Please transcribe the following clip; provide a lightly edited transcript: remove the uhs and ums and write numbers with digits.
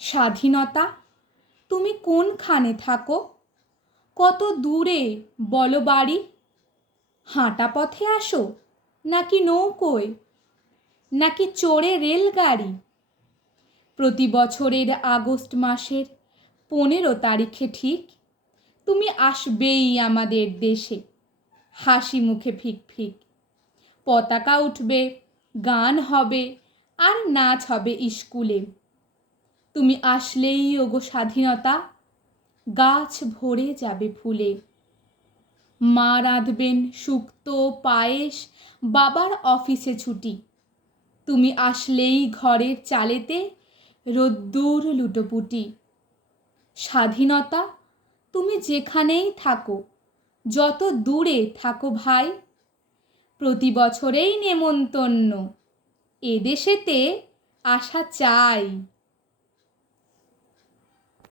স্বাধীনতা তুমি কোনখানে থাকো? কত দূরে বলো বাড়ি? হাঁটা পথে আসো নাকি নৌকোয়, নাকি চড়ে রেলগাড়ি? প্রতি বছরের আগস্ট মাসের 15 তারিখে ঠিক তুমি আসবেই আমাদের দেশে, হাসি মুখে ফিক ফিক। পতাকা উঠবে, গান হবে, আর নাচ হবে স্কুলে। তুমি আসলেই ওগো স্বাধীনতা, গাছ ভরে যাবে ফুলে। মা রাঁধবেন শুক্তো পায়েস, বাবার অফিসে ছুটি। তুমি আসলেই ঘরের চালেতে রোদ্দুর লুটোপুটি। স্বাধীনতা তুমি যেখানেই থাকো, যত দূরে থাকো ভাই, প্রতি বছরেই নেমন্তন্ন, এদেশেতে আসা চাই।